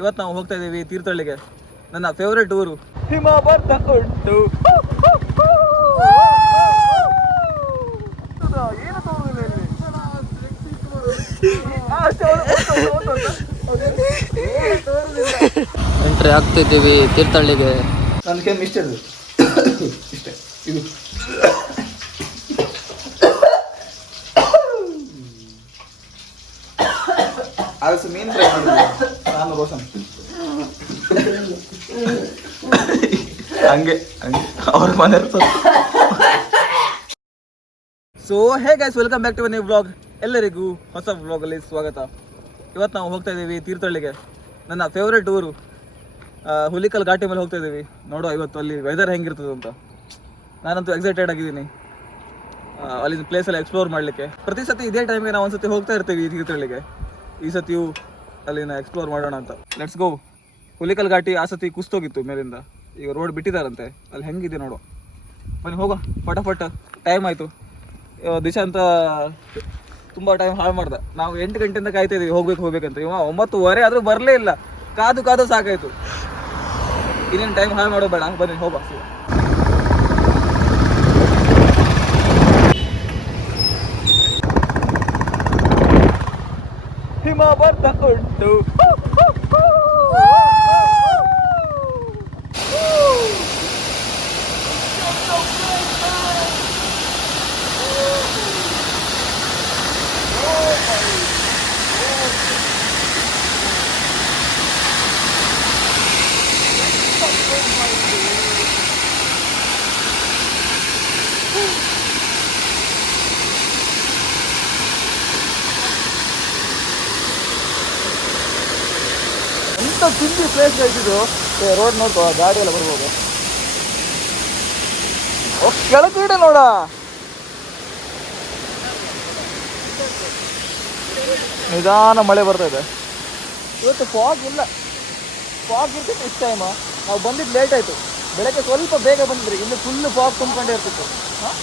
ಇವತ್ತು ನಾವು ಹೋಗ್ತಾ ಇದ್ದೀವಿ ತೀರ್ಥಹಳ್ಳಿಗೆ. ನನ್ನ ಫೇವ್ರೆಟ್ ಊರು. ಹಿಮ ಬರ್ತಾ ಉಂಟು. ಎಂಟ್ರಿ ಆಗ್ತಿದ್ದೀವಿ ತೀರ್ಥಹಳ್ಳಿಗೆ. ನನ್ನ ಕೆಮ್ಮು ಇಷ್ಟೇ ಇಷ್ಟೇ ಇದು. ಅದು ಮೀನು ಫ್ರೈ ಮಾಡಿದ್ವಿ ನಾನು ರೋಷನ್. ಹಂಗೆ ಅವ್ರ ಮನೆ. So hey guys, welcome back to new vlog. ಎಲ್ಲರಿಗೂ ಹೊಸ ವ್ಲಾಗಲ್ಲಿ ಸ್ವಾಗತ. ಇವತ್ತು ನಾವು ಹೋಗ್ತಾ ಇದ್ದೀವಿ ತೀರ್ಥಹಳ್ಳಿಗೆ. ನನ್ನ ಫೇವ್ರೆಟ್ ಊರು. ಹುಲಿಕಲ್ ಘಾಟಿ ಮೇಲೆ ಹೋಗ್ತಾ ಇದ್ದೀವಿ. ನೋಡುವ ಇವತ್ತು ಅಲ್ಲಿ ವೆದರ್ ಹೆಂಗಿರ್ತದೆ ಅಂತ. ನಾನಂತೂ ಎಕ್ಸೈಟೆಡ್ ಆಗಿದ್ದೀನಿ ಅಲ್ಲಿ ಪ್ಲೇಸೆಲ್ಲ ಎಕ್ಸ್ಪ್ಲೋರ್ ಮಾಡಲಿಕ್ಕೆ. ಪ್ರತಿ ಸತಿ ಇದೇ ಟೈಮ್ಗೆ ನಾವು ಒಂದ್ಸತಿ ಹೋಗ್ತಾ ಇರ್ತೀವಿ ಈ ತೀರ್ಥಹಳ್ಳಿಗೆ. ಈ ಸತಿಯೂ ಅಲ್ಲಿನ ಎಕ್ಸ್ಪ್ಲೋರ್ ಮಾಡೋಣ ಅಂತ. Let's go. ಹುಲಿಕಲ್ ಘಾಟಿ ಆ ಸತಿ ಕುಸ್ತೋಗಿತ್ತು ಮೇಲಿಂದ, ಈಗ ರೋಡ್ ಬಿಟ್ಟಿದ್ದಾರಂತೆ. ಅಲ್ಲಿ ಹೆಂಗಿದೆ ನೋಡು. ಬನ್ನಿ ಹೋಗೋ ಫಟಾಫಟ್. ಟೈಮ್ ಆಯಿತು. ದಿಶಾ ಅಂತ ತುಂಬ ಟೈಮ್ ಹಾಳು ಮಾಡ್ದೆ. ನಾವು 8 ಗಂಟೆಯಿಂದ ಕಾಯ್ತಾ ಇದೀವಿ ಹೋಗ್ಬೇಕಂತ. ಇವ 9:15 ಆದರೂ ಬರಲೇ ಇಲ್ಲ. ಕಾದು ಸಾಕಾಯಿತು. ಇನ್ನೇನು ಟೈಮ್ ಹಾಳು ಮಾಡೋ ಬೇಡ. ಬನ್ನಿ ಹೋಗ. ಹಿಮ ಬರ್ತಾ ಉಂಟು. ಎಂತ ತಿಂಡಿ ಪ್ಲೇಸ್ ಗಳಿಸಿದ್ರು. ರೋಡ್ ನೋಡ್ಕೋ, ಗಾಡಿ ಎಲ್ಲ ಬರ್ಬೋದು. ಕೆಳಗಡೆ ನೋಡ. ನಿಧಾನ ಮಳೆ ಬರ್ತಾ ಇದೆ. ಇವತ್ತು ಫಾಗ್ ಇಲ್ಲ. ಫಾಗ್ ಇರ್ತಿತ್ತು ಇಷ್ಟು ಟೈಮು. ನಾವು ಬಂದಿದ್ದು ಲೇಟ್ ಆಯಿತು. ಬೆಳಗ್ಗೆ ಸ್ವಲ್ಪ ಬೇಗ ಬಂದಿದ್ರಿ. ಇಲ್ಲಿ ಫುಲ್ಲು ಫಾಗ್ ತುಂಬ್ಕೊಂಡೇ ಇರ್ತಿತ್ತು. ಹಾಂ,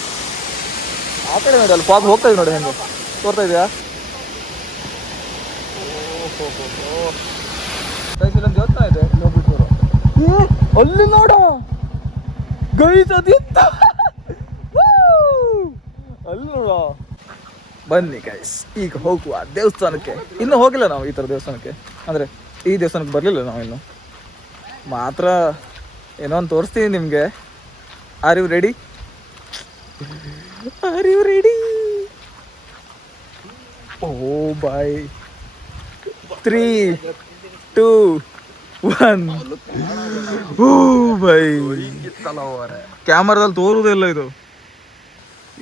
ಆ ಕಡೆ ನೋಡಿ, ಅಲ್ಲಿ ಫಾಗ್ ಹೋಗ್ತಾ ಇದೆ ನೋಡಿ. ಹೆಂಗೆ ತೋರ್ತಾ ಇದೆಯಾ? ಇಲ್ಲೊಂದು ದೇವಸ್ಥಾನ ಇದೆ, ಇಲ್ಲಿ ಹೋಗ್ಬಿಟ್ಟು ಅಲ್ಲಿ ನೋಡ ಗೈಸ್. ಅದಿತ್ತ ಅಲ್ಲಿ ನೋಡ. ಬನ್ನಿ ಗೈಸ್, ಈಗ ಹೋಗುವ ದೇವಸ್ಥಾನಕ್ಕೆ. ಇನ್ನೂ ಹೋಗಿಲ್ಲ ನಾವು ಈ ಥರ ದೇವಸ್ಥಾನಕ್ಕೆ. ಅಂದರೆ ಈ ದೇವಸ್ಥಾನಕ್ಕೆ ಬರಲಿಲ್ಲ ನಾವು ಇನ್ನು. ಮಾತ್ರ ಏನೋ ಒಂದು ತೋರಿಸ್ತೀನಿ ನಿಮಗೆ. Are you ready? 3, 2, 1. ಕ್ಯಾಮರಾದಲ್ಲಿ ತೋರುವುದಿಲ್ಲ ಇದು.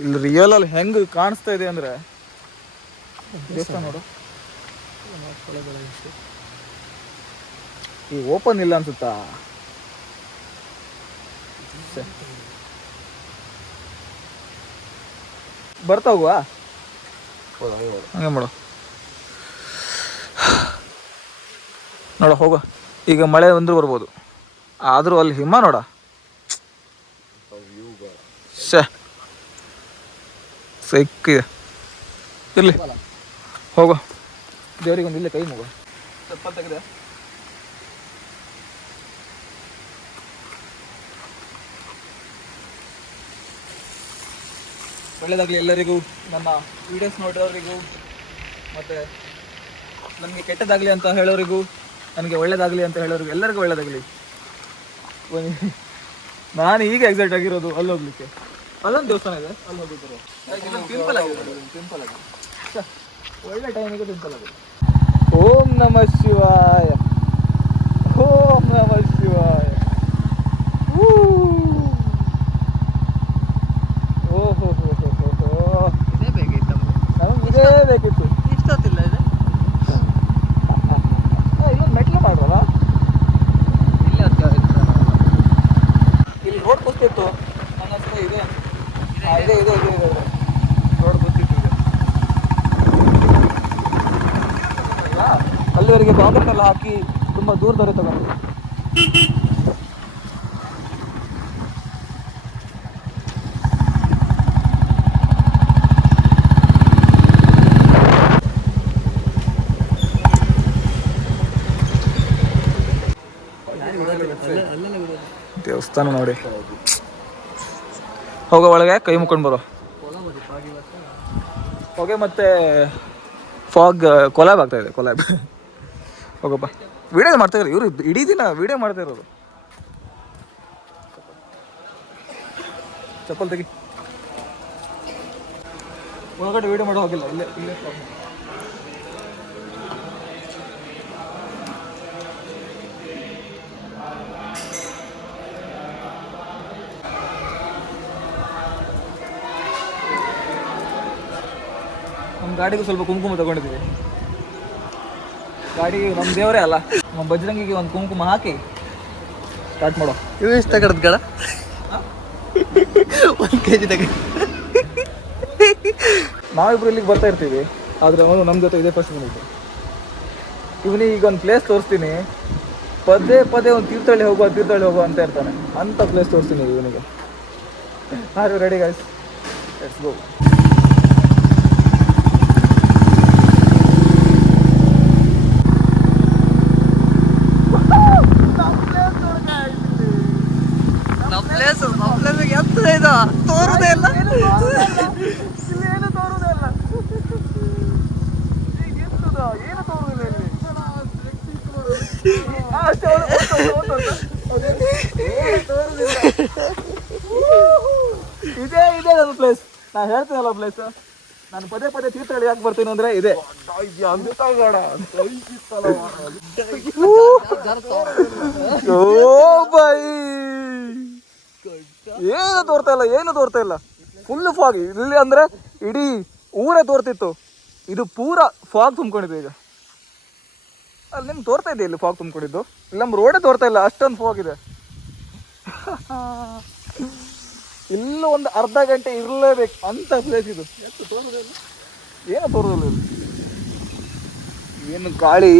ಇಲ್ಲಿ ರಿಯಲ್ ಅಲ್ಲಿ ಹೆಂಗ್ ಕಾಣಿಸ್ತಾ ಇದೆ ಅಂದ್ರೆ ದೇವಸ್ಥಾನ ನೋಡು. ಈ ಓಪನ್ ಇಲ್ಲ ಅನ್ಸುತ್ತಾ? ಬರ್ತಾ ಹೋಗುವ ಹಂಗೆ ಮಾಡು. ನೋಡ ಹೋಗ. ಈಗ ಮಳೆ ಒಂದು ಬರ್ಬೋದು, ಆದರೂ ಅಲ್ಲಿ ಹಿಮ ನೋಡ. ಸಿಕ್ಕಿದೆ. ಇರ್ಲಿ ಹೋಗೋ. ದೇವರಿಗೆ ಒಂದು ಇಲ್ಲೇ ಕೈ ಮುಗ. ಚಪ್ಪಲ್ ತೆಗೆದೆ. ಒಳ್ಳೆಯದಾಗಲಿ ಎಲ್ಲರಿಗೂ, ನನ್ನ ವಿಡಿಯೋಸ್ ನೋಡೋರಿಗೂ, ಮತ್ತು ನನಗೆ ಕೆಟ್ಟದಾಗಲಿ ಅಂತ ಹೇಳೋರಿಗೂ, ನನಗೆ ಒಳ್ಳೇದಾಗಲಿ ಅಂತ ಹೇಳೋರಿಗೂ, ಎಲ್ಲರಿಗೂ ಒಳ್ಳೇದಾಗಲಿ. ನಾನು ಈಗ ಎಕ್ಸೈಟ್ ಆಗಿರೋದು ಅಲ್ಲಿ ಹೋಗ್ಲಿಕ್ಕೆ. ಅಲ್ಲೊಂದು ದೇವಸ್ಥಾನ ಇದೆ, ಅಲ್ಲಿ ಹೋಗಿದ್ದರು. ಸಿಂಪಲ್ ಆಗಿದೆ, ಸಿಂಪಲ್ ಆಗಿದೆ. ಒಳ್ಳೆ ಟೈಮಿಗೆ ಸಿಂಪಲ್ ಆಗಿದೆ. ಓಂ ನಮಃ ಶಿವಾಯ, ಓಂ ನಮಃ ಶಿವಾಯ. ಓಹೋ ಇದೇ ಬೇಕಿತ್ತು ನಮಗೆ. ಇದೇ ಬೇಕಿತ್ತು. ಇಷ್ಟೊತ್ತಿಲ್ಲ ಇದೆ. ಇಲ್ಲೊಂದು ಮೆಟ್ಲು ಮಾಡ್ರಲ್ಲ. ಇಲ್ಲಿ ರೋಡ್ ಗೊತ್ತಿತ್ತು ನನ್ನ ಹತ್ರ ಇದೆ. ಇದೆ ಇದೆ ಇದೆ ಇದೆ ರೋಡ್ ಗೊತ್ತಿತ್ತು. ಈಗ ಅಲ್ಲಿವರೆಗೆ ಕಾಂಕ್ರೀಟ್ ಎಲ್ಲ ಹಾಕಿ ತುಂಬ ದೂರದವರೆ ತಗೊಂಡು. ದೇವಸ್ಥಾನ ನೋಡಿ. ಹೋಗೋ ಒಳಗೆ ಕೈ ಮುಕ್ಕೊಂಡು ಬರೋ. ಹೋಗಿ ಮತ್ತೆ ಫಾಗ್ ಕೊಲಾಬ್ ಆಗ್ತಾ ಇದೆ. ಕೊಲಾಬ್ ಹೋಗಪ್ಪ. ವಿಡಿಯೋ ಮಾಡ್ತಾ ಇರೋದು ಇವರು, ಇಡೀ ದಿನ ವಿಡಿಯೋ ಮಾಡ್ತಾ ಇರೋದು. ಚಪ್ಪಲ್ ತೆಗಿ. ಒಳಗಡೆ ವಿಡಿಯೋ ಮಾಡೋ ಹೋಗಿಲ್ಲ. ಇಲ್ಲೇ ಇಲ್ಲೇ ನಮ್ಮ ಗಾಡಿಗೂ ಸ್ವಲ್ಪ ಕುಂಕುಮ ತಗೊಂಡಿದ್ದೀವಿ. ಗಾಡಿ ನಮ್ಮ ದೇವರೇ ಅಲ್ಲ, ನಮ್ಮ ಬಜರಂಗಿಗೆ ಒಂದು ಕುಂಕುಮ ಹಾಕಿ ಸ್ಟಾರ್ಟ್ ಮಾಡೋ. ಇವು ಎಷ್ಟು ತಗಡದ್ ಗಡ 1 kg ತಗ. ನಾವಿಬ್ರು ಇಲ್ಲಿಗೆ ಬರ್ತಾ ಇರ್ತೀವಿ, ಆದರೆ ಅವನು ನಮ್ಮ ಜೊತೆ ಇದೇ ಫಸ್ಟ್ ಬಂದಿತ್ತು. ಇವನಿಗೆ ಈಗ ಒಂದು ಪ್ಲೇಸ್ ತೋರಿಸ್ತೀನಿ, ಪದೇ ಪದೇ ಒಂದು ತೀರ್ಥಹಳ್ಳಿ ಹೋಗುವ ಅಂತ ಇರ್ತಾನೆ. ಅಂಥ ಪ್ಲೇಸ್ ತೋರಿಸ್ತೀನಿ ಇವನಿಗೆ. Are you ready guys? Let's go. ತೋರುದೇ ಇಲ್ಲ. ಇದೇ ನನ್ನ ಪ್ಲೇಸ್. ನಾನು ಹೇಳ್ತೀನಲ್ಲ ಪ್ಲೇಸ್, ನಾನು ಪದೇ ಪದೇ ತೀರ್ಥಹಳ್ಳಿ ಯಾಕೆ ಬರ್ತೀನಿ ಅಂದ್ರೆ ಇದೆ. ಏನು ತೋರ್ತಾ ಇಲ್ಲ. ಫುಲ್ ಫಾಗ್ ಇಲ್ಲಿ ಅಂದ್ರೆ ಇಡೀ ಊರೇ ತೋರ್ತಿತ್ತು. ಇದು ಪೂರಾ ಫಾಗ್ ತುಂಬ್ಕೊಂಡಿದೆ ಈಗ. ಅಲ್ಲಿ ನಿಮ್ಗೆ ತೋರ್ತಾ ಇದೆ ಇಲ್ಲಿ ಫಾಗ್ ತುಂಬ್ಕೊಂಡಿದ್ದು. ಇಲ್ಲಿ ನಮ್ಮ ರೋಡೇ ತೋರ್ತಾ ಇಲ್ಲ, ಅಷ್ಟೊಂದು ಫಾಗ್ ಇದೆ. ಇಲ್ಲೂ ಒಂದು ಅರ್ಧ ಗಂಟೆ ಇರಲೇಬೇಕು ಅಂತ ಪ್ಲೇಸ್ ಇದು. ಏನು ತೋರೋದಿಲ್ಲ ಇಲ್ಲಿ. ಏನು ಗಾಳಿ,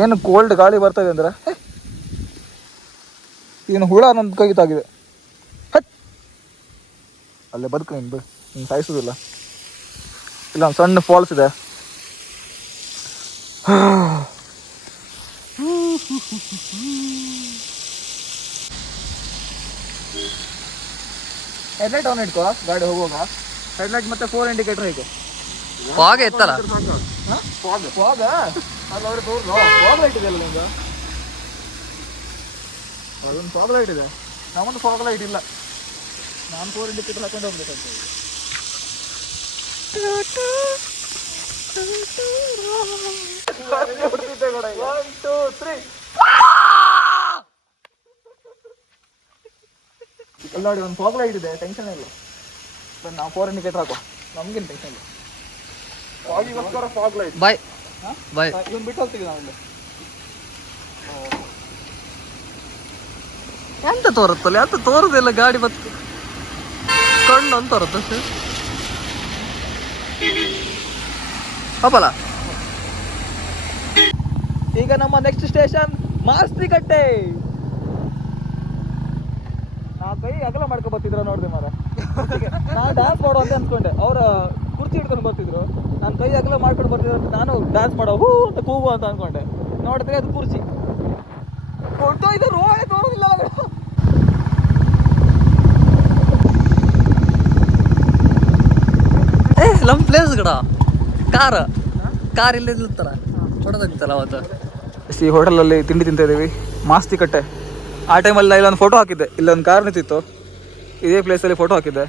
ಏನು ಕೋಲ್ಡ್ ಗಾಳಿ ಬರ್ತಾ ಇದೆ ಅಂದ್ರೆ ಏನು ಹುಳ ನನ್ನ ಕೈ ತಾಗಿದೆ. ಅಲ್ಲೇ ಬದುಕು ನೀನು ಸಾಯಿಸೋದಿಲ್ಲ. ಇಲ್ಲ ಒಂದು ಸಣ್ಣ ಫಾಲ್ಸ್ ಇದೆ. ಹೆಡ್ಲೈಟ್ ಆನ್ ಇಟ್ಕೋ ಗಾಡಿ ಹೋಗುವಾಗ. ಹೆಡ್ಲೈಟ್ ಮತ್ತೆ 4 ಇಂಡಿಕೇಟರ್ ಹೇಗೆ ಫಾಗ್ ಎತ್ತಲ್ಲ. ಫಾಗ್ ಅಲ್ಲಿ ಅವ್ರಿಗೆ ತೋರ್ದು ಫಾಗ್ ಲೈಟ್ ಇದೆ ಅಲ್ಲ ನಿಮ್ಗೆ. ಅದೊಂದು ಫಾಗ್ ಲೈಟ್ ಇದೆ, ನಾವೊಂದು ಫಾಗ್ ಲೈಟ್ ಇಲ್ಲ. ನಾನು 4 ಇಂಡಿಕೇಟರ್ ಹಾಕೊಂಡು ಹೋಗ್ಬೇಕಂತ. ಇಲ್ಲಿ ನೋಡಿ ಒಂದು ಫಾಗ್ ಲೈಟ್ ಇದೆ, ಟೆನ್ಷನ್ ಇಲ್ಲ. ನಾವು 4 ಇಂಡಿಕೇಟರ್ ಹಾಕೋ, ನಮ್ಗೇನು ಟೆನ್ಷನ್ ಇಲ್ಲ. ಫಾಗಿಗೋಸ್ಕರ ಫಾಗ್ ಲೈಟ್. ಬಾಯ್ ಬಾಯ್. ಇವನು ಬಿಟ್ಟು ಹೋಗ್ತೀವಿ ನಾವು ಇಲ್ಲಿ. ಎಂತ ತೋರುತ್ತಲ್ಲ, ಎಂತ ತೋರುದಿಲ್ಲ ಗಾಡಿ. ಮತ್ತೆ ಕಣ್ಣು ಅಂತ ತೋರುತ್ತಷ್ಟೇ. ಹಬ್ಬಲ್ಲ. ಈಗ ನಮ್ಮ ನೆಕ್ಸ್ಟ್ ಸ್ಟೇಷನ್ ಮಾಸ್ತಿಕಟ್ಟೆ. ನಾ ಕೈ ಅಗಲ ಮಾಡ್ಕೊ ಬರ್ತಿದ್ರು ನೋಡಿದೆ ಮಾರ. ನಾನು ಡ್ಯಾನ್ಸ್ ಮಾಡೋ ಅಂತ ಅನ್ಕೊಂಡೆ. ಅವ್ರ ಕುರ್ಚಿ ಹಿಡ್ಕೊಂಡು ಬರ್ತಿದ್ರು, ನಾನು ಕೈ ಅಗಲ ಮಾಡ್ಕೊಂಡು ಬರ್ತಿದ್ರು ಅಂತ ನಾನು ಡ್ಯಾನ್ಸ್ ಮಾಡೋ ಹೂ ಅಂತ ಕೂಗು ಅಂತ ಅನ್ಕೊಂಡೆ. ನೋಡಿದ್ರೆ ಅದು ಕುರ್ಚಿ ಕೊಟ್ಟು ಇದು ರೋಡೇ ತೋರೋದಿಲ್ಲ. ನಮ್ಮ ಪ್ಲೇಸ್ ಗಡ ಕಾರ್ ಇಲ್ಲೇ ನಿಲ್ತಾರ ಹೊಡೆದಿತ್ತಲ್ಲ ಅವತ್ತು. ಈ ಹೋಟೆಲಲ್ಲಿ ತಿಂಡಿ ತಿಂತಾ ಇದ್ದೀವಿ, ಮಾಸ್ತಿಕಟ್ಟೆ. ಆ ಟೈಮಲ್ಲಿ ಇಲ್ಲೊಂದು ಫೋಟೋ ಹಾಕಿದ್ದೆ, ಇಲ್ಲೊಂದು ಕಾರ್ ನಿಂತಿತ್ತು, ಇದೇ ಪ್ಲೇಸಲ್ಲಿ ಫೋಟೋ ಹಾಕಿದ್ದೆ.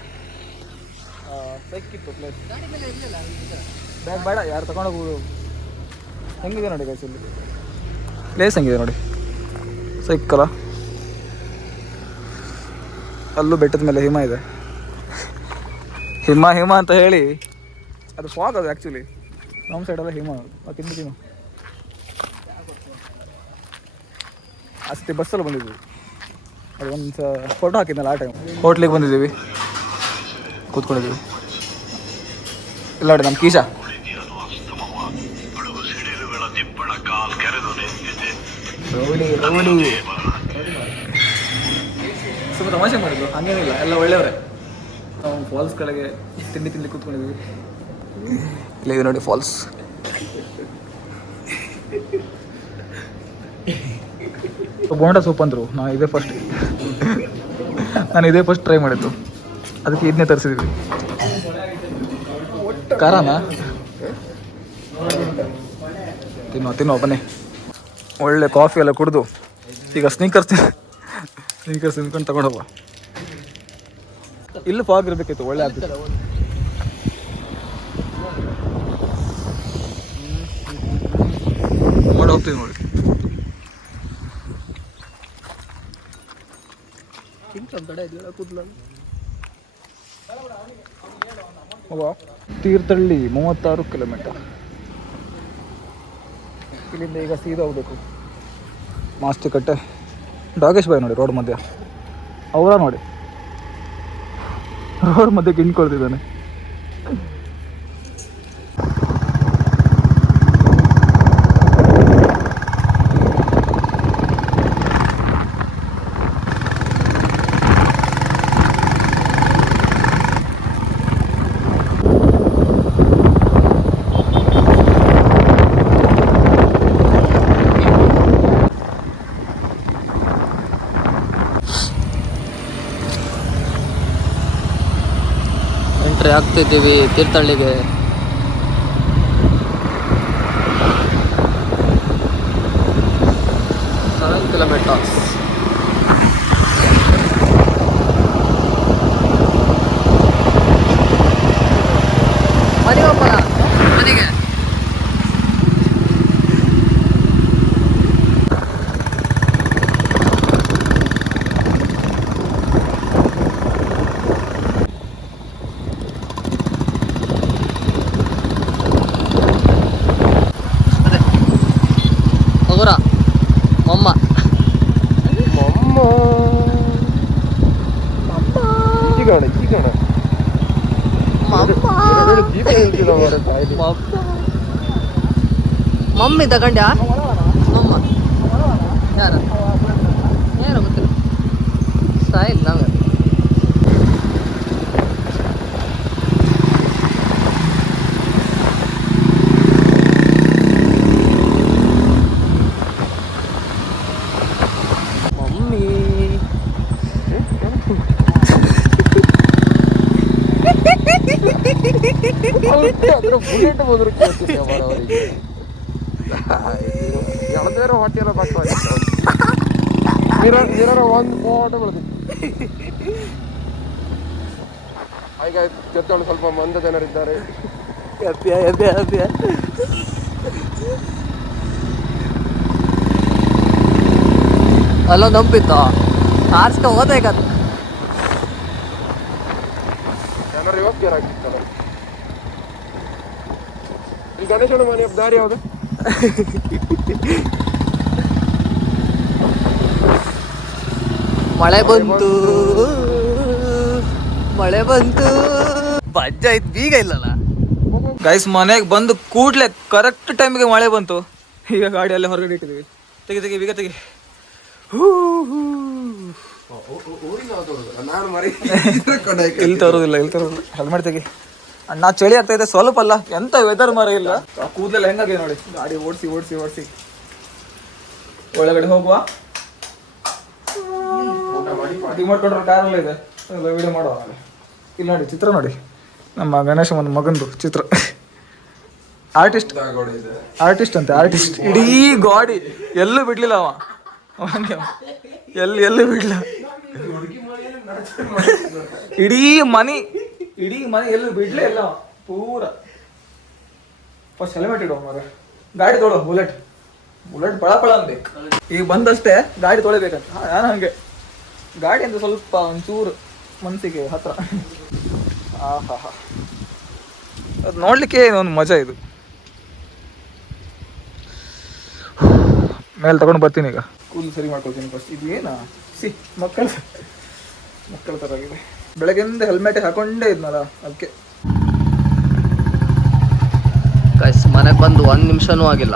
ಸಿಕ್ಕಿತ್ತು ಪ್ಲೇಸ್. ಬ್ಯಾಗ್ ಬೇಡ, ಯಾರು ತಗೊಂಡೋಗ್ಬೋದು. ಹೆಂಗಿದೆ ನೋಡಿ ಗೈಸ್, ಇಲ್ಲಿ ಪ್ಲೇಸ್ ಹೆಂಗಿದೆ ನೋಡಿ, ಸಿಕ್ಕಲ್ಲ. ಅಲ್ಲೂ ಬೆಟ್ಟದ ಮೇಲೆ ಹಿಮ ಇದೆ. ಹಿಮ ಅಂತ ಹೇಳಿ ಅದು ಫಾಗ್. ಅದು ಆ್ಯಕ್ಚುಲಿ ನಮ್ಮ ಸೈಡೆಲ್ಲ ಹಿಮ, ತಿಂದು ಹಿಮ. ಅಷ್ಟೇ ಬಸ್ಸಲ್ಲಿ ಬಂದಿದ್ವಿ. ಅದು ಒಂದು ಫೋಟೋ ಹಾಕಿದ್ನಲ್ಲ ಆ ಟೈಮ್. ಹೋಟ್ಲಿಗೆ ಬಂದಿದ್ದೀವಿ, ಕೂತ್ಕೊಂಡಿದ್ದೀವಿ. ಇಲ್ಲ ನೋಡಿ ನಮ್ಮ ಕೀಶಾ. ಸ್ವಲ್ಪ ತಮಾಷೆ ಮಾಡಿದ್ರು, ಹಂಗೇನಿಲ್ಲ, ಎಲ್ಲ ಒಳ್ಳೆಯವರೇ. ನಾವು ಫಾಲ್ಸ್ ಕಡೆಗೆ ತಿಂಡಿ ಕೂತ್ಕೊಂಡಿದ್ವಿ. ಇಲ್ಲ ಇದು ನೋಡಿ ಫಾಲ್ಸ್. ಬೋಂಡಾ ಸೂಪ್ ಅಂದರು. ನಾನು ಇದೇ ಫಸ್ಟ್ ಟ್ರೈ ಮಾಡಿದ್ದು, ಅದಕ್ಕೆ ಇದನ್ನೇ ತರಿಸಿದ್ವಿ. ಖಾರನಾ? ತಿನ್ನೋ ಬನ್ನಿ. ಒಳ್ಳೆ ಕಾಫಿ ಎಲ್ಲ ಕುಡಿದು ಈಗ ಸ್ನೀಕರ್ಸ್ ತಿನ್ಕೊಂಡು ತಗೊಂಡೋಗ. ಇಲ್ಲಿ ಫಾಗ್ ಇರಬೇಕಿತ್ತು, ಒಳ್ಳೆ ಆಗ್ತಿತ್ತು. ಮಾಡಿ ಹೋಗ್ತೀವಿ ನೋಡಿ. ತೀರ್ಥಹಳ್ಳಿ 36 ಕಿಲೋಮೀಟರ್. ಇಲ್ಲಿಂದ ಈಗ ಸೀದಾ ಹೋಗ್ಬೇಕು ಮಾಸ್ತಿಕಟ್ಟೆ. ಡಾಗೇಶ್ ಬಾಯ್ ನೋಡಿ ರೋಡ್ ಮಧ್ಯ, ಅವರ ನೋಡಿ ರೋಡ್ ಮಧ್ಯೆ ಕಿಂಡ್ಕೊಳ್ತಿದ್ದಾನೆ. ಎಂಟ್ರಿ ಆಗ್ತಿದ್ದೀವಿ ತೀರ್ಥಹಳ್ಳಿಗೆ. ಕಿಲೋಮೀಟರ್ಸ್. ಮನೆಗೆ ಮಮ್ಮಿ ತಗೊಂಡ್ಯಾ? ಮಮ್ಮ ಯಾರು ಗೊತ್ತಿಲ್ಲ. ಸ್ಟೈಲ್ ನಮಗೆ. ಮಮ್ಮಿ ಬುಲೆಟ್ ಬಂದ್ರು ಕೇಳ್ತೀನಿ ಅವರಿಗೆ. ಎಳದೇರ ಹೊಟ್ಟೆಲ್ಲ ಒಂದು ಫೋಟೋ ಬೆಳೆದಿತ್ತು. ಈಗ ಜೊತೆ ಸ್ವಲ್ಪ ಮಂದ ಜನರಿದ್ದಾರೆ. ಅಲ್ಲ ನಂಬಿತ್ತು ಆರ್ಸ್ಕ ಹೋದಾಗದು ಜನರು ಇವತ್ತು ಜೋರಾಗಿರ್ತಾರೆ. ಈ ಗಣೇಶನ ಮನೆ ದಾರಿ ಯಾವುದು? ಮಳೆ ಬಂತು ಬಜ್ಜಾಯ್ತು. ಬೀಗ ಇಲ್ಲಲ್ಲ ಗೈಸ್, ಮನೆಗೆ ಬಂದು ಕೂಡ್ಲೆ ಕರೆಕ್ಟ್ ಟೈಮಿಗೆ ಮಳೆ ಬಂತು. ಈಗ ಗಾಡಿ ಅಲ್ಲೇ ಹೊರಗಡೆ ಇಟ್ಟಿದ್ದೀವಿ. ತೆಗಿ ಬೀಗ ತೆಗಿ. ಇಲ್ಲಿ ತರೋದಿಲ್ಲ ಹೆಲ್ಮೆಟ್ ತೆಗಿ ಅಣ್ಣ. ಚಳಿ ಆಗ್ತಾ ಇದೆ ಸ್ವಲ್ಪ ಅಲ್ಲ, ಎಂತ ವೆದರ್ ಮರ ಇಲ್ಲ. ಕೂದಲೆಲ್ಲ ಹೆಂಗಾಗಿದೆ ನೋಡಿ. ಗಾಡಿ ಓಡಿಸಿ ಒಳಗಡೆ ಹೋಗುವ. ರಿಮೋಟ್ ಕಂಟ್ರೋಲ್ ಕಾರಲ್ಲ ಇದೆ, ವಿಡಿಯೋ ಮಾಡುವ. ಇಲ್ಲಿ ನೋಡಿ ಚಿತ್ರ ನೋಡಿ, ನಮ್ಮ ಗಣೇಶ ಒಂದು ಮಗಂದು ಚಿತ್ರ. ಆರ್ಟಿಸ್ಟ್ ಆರ್ಟಿಸ್ಟ್ ಇಡೀ ಗಾಡಿ ಎಲ್ಲೂ ಬಿಡ್ಲಿಲ್ಲ ಅವ. ಎಲ್ಲೂ ಬಿಡ್ಲಿಲ್ಲ. ಇಡೀ ಮನೆ ಎಲ್ಲೂ ಬಿಡ್ಲೇ ಇಲ್ಲ ಪೂರ. ಫಸ್ಟ್ ಹೆಲ್ಮೆಟ್ ಇಡುವ ಮಗ. ಗಾಡಿ ತೊಳೋ ಬುಲೆಟ್ ಪಳ ಅನ್ಬೇಕು. ಈಗ ಬಂದಷ್ಟೇ ಗಾಡಿ ತೊಳಿಬೇಕಂತ ನಾನು ಹಂಗೆ. ಗಾಡಿ ಅಂತ ಸ್ವಲ್ಪ ಒಂಚೂರು ಮನಸ್ಸಿಗೆ ಹತ್ರ. ಅದು ನೋಡ್ಲಿಕ್ಕೆ ಒಂದು ಮಜಾ. ಇದು ಮೇಲೆ ತಗೊಂಡು ಬರ್ತೀನಿ ಈಗ. ಕೂದಲು ಸರಿ ಮಾಡ್ಕೊಳ್ತೀನಿ ಫಸ್ಟ್. ಇದು ಏನಾ ಮಕ್ಕಳ ಥರ ಆಗಿದೆ. ಬೆಳಗ್ಗೆಯಿಂದ ಹೆಲ್ಮೆಟ್ ಹಾಕೊಂಡೇ ಇದ್ನಲ್ಲ ಅದಕ್ಕೆ. ಮನೆಗೆ ಬಂದು 1 ನಿಮಿಷನೂ ಆಗಿಲ್ಲ,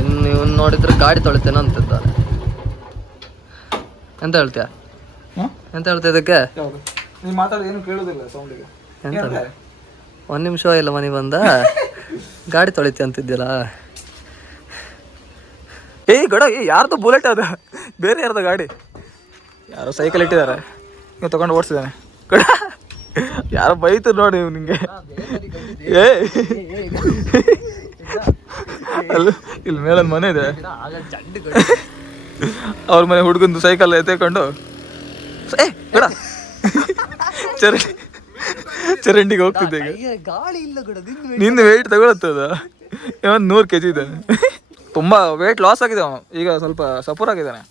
ಇನ್ನು ಇವನು ನೋಡಿದ್ರೆ ಗಾಡಿ ತೊಳಿತೇನೆ ಅಂತಿದ್ದಾನೆ. ಎಂತ ಹೇಳ್ತೀಯ? ಇದಕ್ಕೆ ನೀನು ಮಾತಾಡೋದು ಏನು ಕೇಳೋದಿಲ್ಲ ಸೌಂಡಿಗೆ. ಎಂತ 1 ನಿಮಿಷ ಇಲ್ಲ ಮನೆ ಬಂದ ಗಾಡಿ ತೊಳಿತಿ ಅಂತಿದ್ದಿಲ್ಲ. ಏಯ್ ಗಡ ಯಾರ್ದು ಬುಲೆಟ್ ಅದ ಬೇರೆ ಯಾರ್ದು ಗಾಡಿ ಯಾರೋ ಸೈಕಲ್ ಇಟ್ಟಿದ್ದಾರೆ ನೀವು ತಗೊಂಡು ಓಡಿಸಿದ್ದಾನೆ ಗಡ ಯಾರೋ ಬೈತು ನೋಡಿ ನಿಂಗೆ ಏ ಅಲ್ಲ ಇಲ್ಲಿ ಮೇಲೊಂದು ಮನೆ ಇದೆ ಅವ್ರ ಮನೆ ಹುಡುಗಂದು ಸೈಕಲ್ ಎತ್ಕೊಂಡು ಏ ಗಡ ಚರಂಡಿಗೆ ಹೋಗ್ತಿದ್ದೆ ಈಗ ಗಾಳಿ ಇಲ್ಲ ನಿಂದು ವೆಯ್ಟ್ ತಗೊಳತ್ತದ 100 kg ಇದ್ದಾನೆ ತುಂಬ ವೆಯ್ಟ್ ಲಾಸ್ ಆಗಿದೆ ಅವನು ಈಗ ಸ್ವಲ್ಪ ಸಪೋರ್ ಆಗಿದ್ದಾನೆ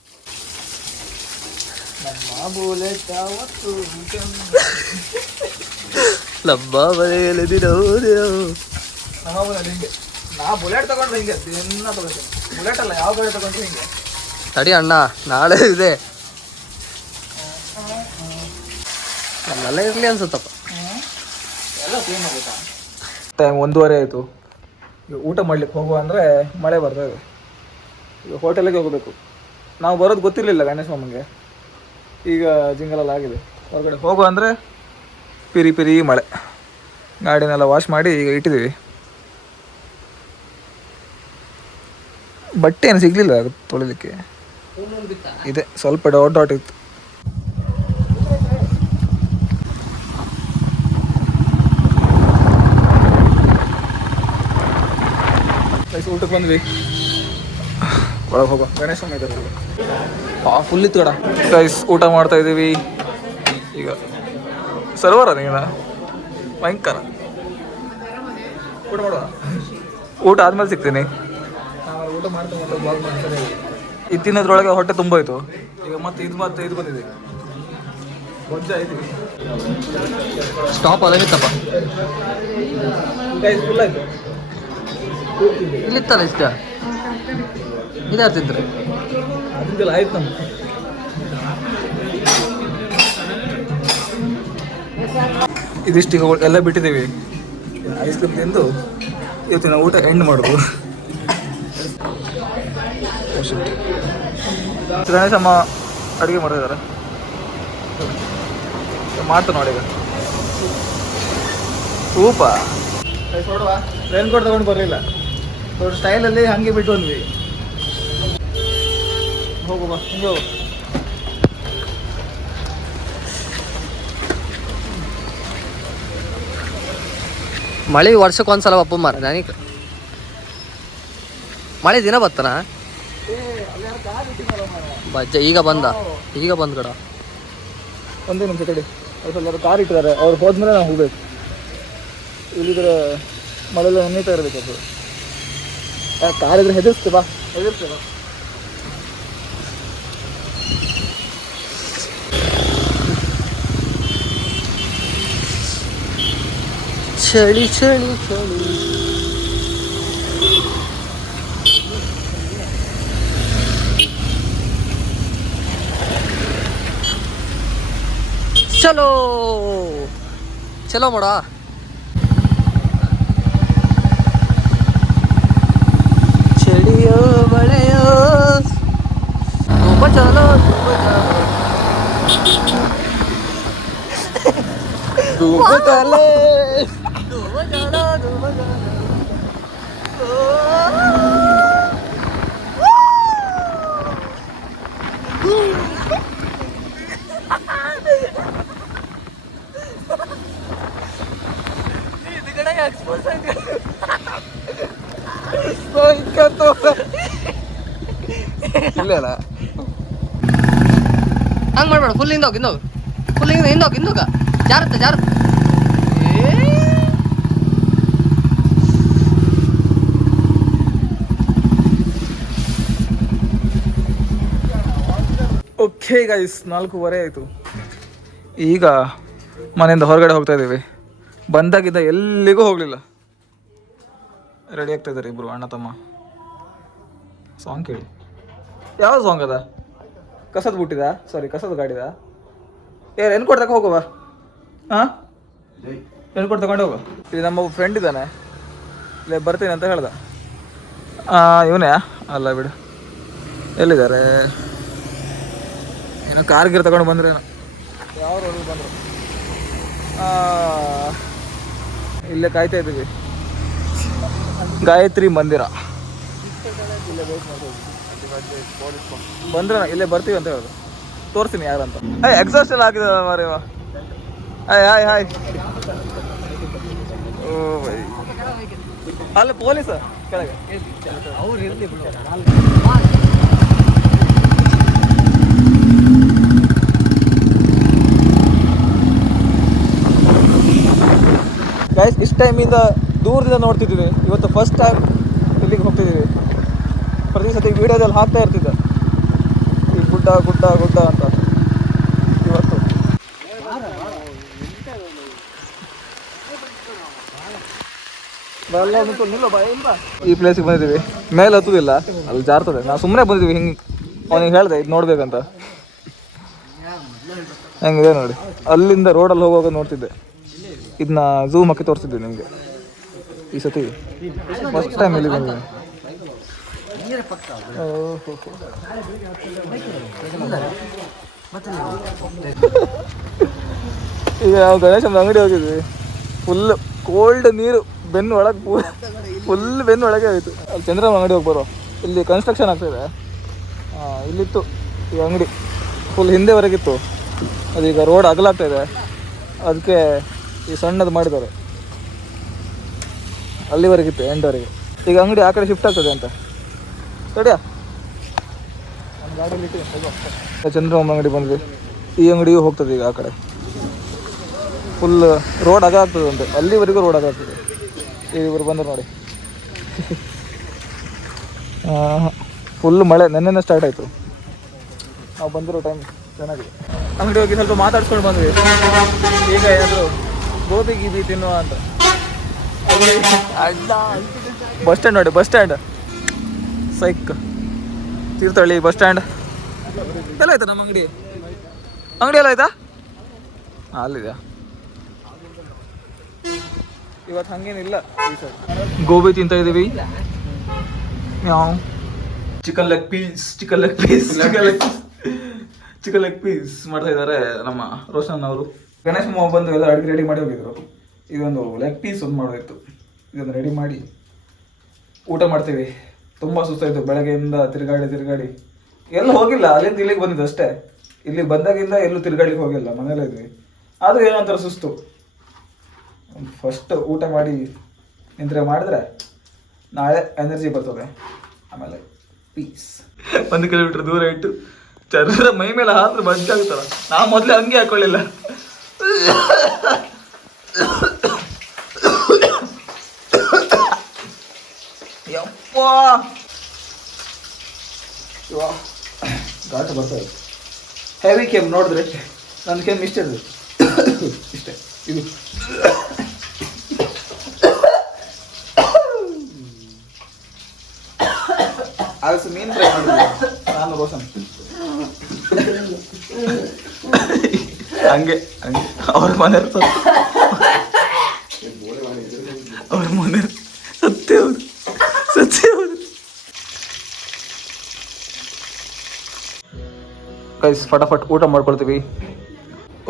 ನಾ ಬುಲೆಟ್ ತಗೊಂಡ್ರೆ ಹಿಂಗೆ ದಿನ ತಗೊಳ್ತೀನಿ ಬುಲೆಟ್ ಅಲ್ಲ ಯಾವ ಗಾಡಿ ತಗೊಂಡ್ರೆ ಹಿಂಗೆ ತಡಿ ಅಣ್ಣ ನಾಳೆ ಇದೆ ಅಲ್ಲೆಲ್ಲ ಇರ್ಲಿ ಅನ್ಸುತ್ತಪ್ಪ ಎಲ್ಲ ಸೇಮ್ ಆಗುತ್ತಾ ಟೈಮ್ 1:30 ಆಯಿತು ಈಗ ಊಟ ಮಾಡ್ಲಿಕ್ಕೆ ಹೋಗುವ ಅಂದರೆ ಮಳೆ ಬರ್ತಾ ಇದೆ ಈಗ ಹೋಟೆಲಿಗೆ ಹೋಗಬೇಕು ನಾವು ಬರೋದು ಗೊತ್ತಿರಲಿಲ್ಲ ಗಣೇಶ ಮಾಮಂಗೆ ಈಗ ಜಿಂಗಲೆಲ್ಲ ಆಗಿದೆ ಹೊರಗಡೆ ಹೋಗುವ ಅಂದರೆ ಪಿರಿ ಪಿರಿ ಮಳೆ ಗಾಡಿನೆಲ್ಲ ವಾಶ್ ಮಾಡಿ ಈಗ ಇಟ್ಟಿದ್ದೀವಿ ಬಟ್ಟೆ ಏನು ಸಿಗಲಿಲ್ಲ ತೊಳಿಲಿಕ್ಕೆ ಇದೆ ಸ್ವಲ್ಪ ಡಾಟ್ ಡಾಟ್ ಇತ್ತು ಊಟಕ್ಕೆ ಬಂದ್ವಿ ಒಳಗೆ ಹೋಗೋ ಗಣೇಶ ಫುಲ್ ಇತ್ತು ಕಡ ಗೈಸ್ ಊಟ ಮಾಡ್ತಾ ಇದ್ದೀವಿ ಈಗ ಸರ್ವರ ನೀನ ಭಯಂಕರ ಊಟ ಮಾಡುವ ಊಟ ಆದ್ಮೇಲೆ ಸಿಗ್ತೀನಿ ಊಟ ಮಾಡ್ತಾ ಮತ್ತೆ ಬ್ಲಾಗ್ ಮಾಡ್ತಾರೆ ಇತ್ತಿನದ್ರೊಳಗೆ ಹೊಟ್ಟೆ ತುಂಬ ಆಯಿತು ಈಗ ಮತ್ತೆ ಇದು ಬಂದಿದೆ ಬೊಜ್ಜ ಆಯ್ತೀವಿ ಸ್ಟಾಪ್ ಅದಾಗಿತ್ತಪ್ಪ ಗೈಸ್ ಫುಲ್ ಆಯಿತು ಇಲ್ಲಿತ್ತಲ್ಲ ಇಷ್ಟ ಇದಾರು ತಿಂದ್ರೆ ಅದಕ್ಕೆಲ್ಲ ಆಯ್ತು ನಮ್ಗೆ ಇದಿಷ್ಟು ಈಗ ಎಲ್ಲ ಬಿಟ್ಟಿದ್ದೀವಿ ಐಸ್ ಕ್ರೀಮ್ ತಿಂದು ಇವತ್ತಿನ ಊಟ ಎಂಡ್ ಮಾಡೋದು ಗಣೇಶಮ್ಮ ಅಡುಗೆ ಮಾಡಿದ್ದಾರೆ ಮಾಡ್ತು ನೋಡಿ ಈಗ ಸೂಪ ನೋಡುವ ರೈನ್ ಕೋಟ್ ತಗೊಂಡು ಬರಲಿಲ್ಲ ದೊಡ್ಡ ಸ್ಟೈಲಲ್ಲಿ ಹಂಗೆ ಬಿಟ್ಟು ಬಂದ್ವಿ ಹೋಗುವ ಹಿಂಗೆ ಹೋಗು ಮಳೆ ವರ್ಷಕ್ಕೊಂದ್ಸಲ ಒಪ್ಪ ಮಾರ ನನಗೆ ಮಳೆ ದಿನ ಬತ್ತನ ಬಜ್ಜ ಈಗ ಬಂದ ಕಡ ಒಂದೇ ನಿಮಿಷ ತಡಿ ಅವ್ರು ಸ್ವಲ್ಪ ಕಾರ್ ಇಟ್ಟಿದ್ದಾರೆ ಅವ್ರು ಹೋದ್ಮೇಲೆ ನಾವು ಹೋಗ್ಬೇಕು ಇಲ್ಲಿದ್ರೆ ಮಳೆಲ್ಲ ನೆನೀತಾ ಇರಬೇಕು ಅದು ಕಾರ್ ಇದ್ರೆ ಹೆದರ್ಸ್ತೀವಾ ಚಳಿ ಚಳಿ ಚಳಿ ಚಲೋ ಚಲೋ ಮಾಡ ಚಳಿಯೋ ಮಳೆಯೋ ತುಂಬ ಚಲೋ ಇಲ್ಲ ಹಂಗೆ ಮಾಡ್ಬೇಡ ಫುಲ್ ಹಿಂದೋಗಿ ಫುಲ್ ಹಿಂದೋಗ ಜಾರತ್ತೆ ಓಕೆ ಗೈಸ್ 4:15 ಆಯಿತು ಈಗ ಮನೆಯಿಂದ ಹೊರಗಡೆ ಹೋಗ್ತಾ ಇದ್ದೀವಿ ಬಂದಾಗಿದ್ದ ಎಲ್ಲಿಗೂ ಹೋಗಲಿಲ್ಲ ರೆಡಿ ಆಗ್ತಾ ಇದ್ದಾರೆ ಇಬ್ಬರು ಅಣ್ಣ ತಮ್ಮ ಸಾಂಗ್ ಕೇಳಿ ಯಾವ ಸಾಂಗ್ ಅದ ಕಸದ ಗಾಡಿದ ಏನು ಕೊಡ್ತಕ್ಕ ಹೋಗುವ ಹಾಂ ಏನು ಕೊಟ್ಟು ತಗೊಂಡು ಹೋಗು ಇಲ್ಲಿ ನಮ್ಮ ಫ್ರೆಂಡ್ ಇದ್ದಾನೆ ಇಲ್ಲೇ ಬರ್ತೀನಿ ಅಂತ ಹೇಳ್ದ ಇವನೇ ಅಲ್ಲ ಬಿಡು ಎಲ್ಲಿದ್ದಾರೆ ಏನೋ ಕಾರ್ಗಿರ್ ತಗೊಂಡು ಬಂದ್ರೆ ಯಾವ ರೋಡಲ್ಲಿ ಬಂದರು ಇಲ್ಲೇ ಕಾಯ್ತಾ ಇದ್ದೀವಿ ಗಾಯತ್ರಿ ಮಂದಿರ ಇಲ್ಲೇ ವೇಟ್ ಮಾಡ್ತೀವಿ ಬಂದ್ರೆ ಇಲ್ಲೇ ಬರ್ತೀವಿ ಅಂತ ಹೇಳೋದು. ತೋರಿಸ್ತೀನಿ ಯಾರಂತ. ಎಕ್ಸಾಸ್ಟ್ ಎಲ್ಲ ಹಾಕಿದ ಮಾರೇವ. Hi hi hi. ಓ ಬೈ, ಅಲ್ಲ ಪೊಲೀಸ ಕೆಳಗೆ. ಗೈಸ್ ಇಷ್ಟು ಟೈಮಿಂದ ದೂರದಿಂದ ನೋಡ್ತಿದ್ದೀವಿ, ಇವತ್ತು ಫಸ್ಟ್ ಟೈಮ್ ಇಲ್ಲಿಗೆ ಹೋಗ್ತಿದ್ದೀವಿ. ಪ್ರತಿ ಸತಿ ವೀಡಿಯೋದಲ್ಲಿ ಹಾಕ್ತಾ ಇರ್ತಿದ್ದೆ ಈ ಗುಡ್ಡ ಗುಡ್ಡ ಗುಡ್ಡ ಅಂತ. ಇವತ್ತು ಈ ಪ್ಲೇಸಿಗೆ ಬಂದಿದ್ದೀವಿ. ಮೇಲೆ ಹತ್ತುದಿಲ್ಲ, ಅಲ್ಲಿ ಜಾರ್ತದೆ. ನಾವು ಸುಮ್ಮನೆ ಬಂದಿದ್ದೀವಿ ಹಿಂಗೆ. ಅವನಿಗೆ ಹೇಳಿದೆ ಇದು ನೋಡ್ಬೇಕಂತ. ಹೆಂಗಿದೆ ನೋಡಿ, ಅಲ್ಲಿಂದ ರೋಡಲ್ಲಿ ಹೋಗುವಾಗ ನೋಡ್ತಿದ್ದೆ. ಇದನ್ನ ಝೂಮ್ ಹಾಕಿ ತೋರಿಸ್ತಿದ್ದೆ ನಿಮಗೆ. ಈ ಸತಿ ಫಸ್ಟ್ ಟೈಮ್ ಇಲ್ಲಿ ಬಂದಿದ್ದೀನಿ. ಈಗ ನಾವು ಗಣೇಶನ ಅಂಗಡಿ ಹೋಗಿದ್ವಿ. ಫುಲ್ ಕೋಲ್ಡ್ ನೀರು ಬೆನ್ನು ಒಳಗೆ, ಫುಲ್ ಬೆನ್ನು ಒಳಗೆ ಆಯಿತು. ಅಲ್ಲಿ ಚಂದ್ರಮ್ಮ ಅಂಗಡಿ ಹೋಗಿ ಬರೋ. ಇಲ್ಲಿ ಕನ್ಸ್ಟ್ರಕ್ಷನ್ ಆಗ್ತಾಯಿದೆ. ಇಲ್ಲಿತ್ತು ಈ ಅಂಗಡಿ, ಫುಲ್ ಹಿಂದೆವರೆಗಿತ್ತು. ಅದೀಗ ರೋಡ್ ಅಗಲಾಗ್ತಾಯಿದೆ, ಅದಕ್ಕೆ ಈ ಸಣ್ಣದು ಮಾಡಿದ್ದಾರೆ. ಅಲ್ಲಿವರೆಗಿತ್ತು ಎಂಡ್ವರೆಗೆ. ಈಗ ಅಂಗಡಿ ಆ ಕಡೆ ಶಿಫ್ಟ್ ಆಗ್ತದೆ ಅಂತ ತಡಿಯಾ. ನನ್ನ ಗಾಡಿಯಲ್ಲಿ ಇಟ್ಟು ಚಂದ್ರಮ್ಮ ಅಂಗಡಿ ಬಂದ್ವಿ. ಈ ಅಂಗಡಿಯೂ ಹೋಗ್ತದೆ ಈಗ ಆ ಕಡೆ. ಫುಲ್ ರೋಡ್ ಅಗ ಆಗ್ತದೆ ಅಂತೆ, ಅಲ್ಲಿವರೆಗೂ ರೋಡ್ ಅಗ ಆಗ್ತದೆ. ಇವರು ಬಂದರು ನೋಡಿ. ಫುಲ್ ಮಳೆ ನೆನ್ನೆನೇ ಸ್ಟಾರ್ಟ್ ಆಯಿತು. ನಾವು ಬಂದಿರೋ ಟೈಮ್ ಚೆನ್ನಾಗಿದೆ. ಅಂಗಡಿ ಹೋಗಿ ಸ್ವಲ್ಪ ಮಾತಾಡ್ಸ್ಕೊಂಡು ಬಂದ್ವಿ. ಈಗ ಏನಾದರೂ ಗೋಬಿ ಗೀಬಿ ತಿನ್ನುವ ಅಂತ. ಬಸ್ ಸ್ಟ್ಯಾಂಡ್ ನೋಡಿ, ಬಸ್ ಸ್ಟ್ಯಾಂಡ್ ಸೈಕ್ ತೀರ್ಥಹಳ್ಳಿ ಬಸ್ ಸ್ಟ್ಯಾಂಡ್ ಎಲ್ಲ ಆಯ್ತಾ. ನಮ್ಮ ಅಂಗಡಿ ಎಲ್ಲ ಆಯ್ತಾ? ಹಾಂ ಅಲ್ಲಿದೆಯಾ. ಇವತ್ತು ಹಂಗೇನಿಲ್ಲ. ಗೋಬಿ ತಿಂತ ಇದ್ದೀವಿ. ಯಾವ ಚಿಕನ್ ಲೆಗ್ ಪೀಸ್ ಮಾಡ್ತಾ ಇದ್ದಾರೆ ನಮ್ಮ ರೋಷನ್ ಅವರು. ಗಣೇಶ್ ಮಾವ ಬಂದು ಎಲ್ಲ ಅಡುಗೆ ರೆಡಿ ಮಾಡಿ ಹೋಗಿದ್ರು. ಇದೊಂದು ಲೆಗ್ ಪೀಸ್ ಒಂದು ಮಾಡೋದಿತ್ತು. ಇದನ್ನು ರೆಡಿ ಮಾಡಿ ಊಟ ಮಾಡ್ತೀವಿ. ತುಂಬ ಸುಸ್ತಾಯಿತು ಬೆಳಗ್ಗೆಯಿಂದ ತಿರುಗಾಡಿ ಎಲ್ಲ ಹೋಗಿಲ್ಲ. ಅಲ್ಲಿಂದ ಇಲ್ಲಿಗೆ ಬಂದಿದ್ದು ಅಷ್ಟೇ. ಇಲ್ಲಿಗೆ ಬಂದಾಗಿಂದ ಎಲ್ಲೂ ತಿರುಗಾಡ್ಲಿಕ್ಕೆ ಹೋಗಿಲ್ಲ, ಮನೇಲೇ ಇದ್ವಿ. ಆದರೂ ಏನೋ ಒಂಥರ ಸುಸ್ತು. ಫಸ್ಟ್ ಊಟ ಮಾಡಿ ನಿಂತ್ರೆ ಮಾಡಿದ್ರೆ ನಾಳೆ ಎನರ್ಜಿ ಬರ್ತದೆ. ಆಮೇಲೆ ಪೀಸ್ 1 ಕಿಲೋಮೀಟರ್ ದೂರ ಇಟ್ಟು ಚರ್ರ ಮೈ ಮೇಲೆ ಹಾಕಿದ್ರೆ ಬಜ್ಜಾಗುತ್ತಲ್ಲ. ನಾವು ಮೊದಲೇ ಹಂಗೆ ಹಾಕೊಳ್ಳಿಲ್ಲ. ಯಪ್ಪ ಘಾಟ ಬರ್ತಾರೆ. ಹೆವಿ ಕೆಮ್ಮು ನೋಡಿದ್ರೆ ನನ್ನ ಕೆಮ್ಮು ಇಷ್ಟೇ ಇಷ್ಟೇ. ಇದು ಆಗ ಮೀನು ಫ್ರೈ ಮಾಡಿದ್ವಿ ನಾನು ರೋಷನ್. ಹಂಗೆ ಅವ್ರ ಮನೆಯವ್ರು ಸತ್ಯ ಹೌದು. ಗೈಸ್ ಫಟಾಫಟ್ ಊಟ ಮಾಡ್ಕೊಳ್ತೀವಿ.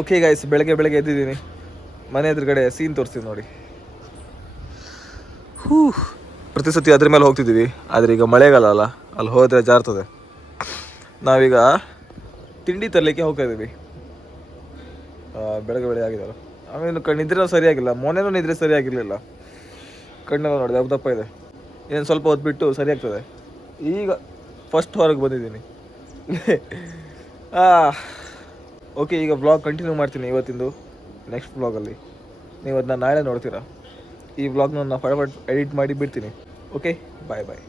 ಓಕೆ ಗೈಸ್, ಬೆಳಗ್ಗೆ ಎದ್ದಿದ್ದೀನಿ. ಮನೆ ಎದುರುಗಡೆ ಸೀನ್ ತೋರಿಸ್ತೀವಿ ನೋಡಿ. ಪ್ರತಿ ಸತಿ ಅದ್ರ ಮೇಲೆ ಹೋಗ್ತಿದ್ದೀವಿ. ಆದರೆ ಈಗ ಮಳೆಗಾಲ ಅಲ್ಲ, ಅಲ್ಲಿ ಹೋದರೆ ಜಾರ್ತದೆ. ನಾವೀಗ ತಿಂಡಿ ತರಲಿಕ್ಕೆ ಹೋಗ್ತಾ ಇದ್ದೀವಿ. ಬೆಳಗ್ಗೆ ಆಗಿದಲ್ಲ. ಆಮೇಲೆ ನಿದ್ರೆ ಸರಿಯಾಗಿಲ್ಲ. ಮೊನ್ನೆನೂ ನಿದ್ರೆ ಸರಿಯಾಗಿರಲಿಲ್ಲ. ಕಣ್ಣೆಲ್ಲ ನೋಡಿದೆ ದಪ್ಪ ಇದೆ. ಏನು ಸ್ವಲ್ಪ ಹೊತ್ತು ಬಿಟ್ಟು ಸರಿ ಆಗ್ತದೆ. ಈಗ ಫಸ್ಟ್ ಹೊರಗೆ ಬಂದಿದ್ದೀನಿ. ಓಕೆ, ಈಗ ವ್ಲಾಗ್ ಕಂಟಿನ್ಯೂ ಮಾಡ್ತೀನಿ ಇವತ್ತಿಂದು. ನೆಕ್ಸ್ಟ್ ವ್ಲಾಗಲ್ಲಿ ನೀವು ಅದನ್ನ ನಾಳೆ ನೋಡ್ತೀರಾ. ಈ ವ್ಲಾಗ್ನ ನಾನು ಫಟಾಫಟ್ ಎಡಿಟ್ ಮಾಡಿ ಬಿಡ್ತೀನಿ. ಓಕೆ, ಬಾಯ್.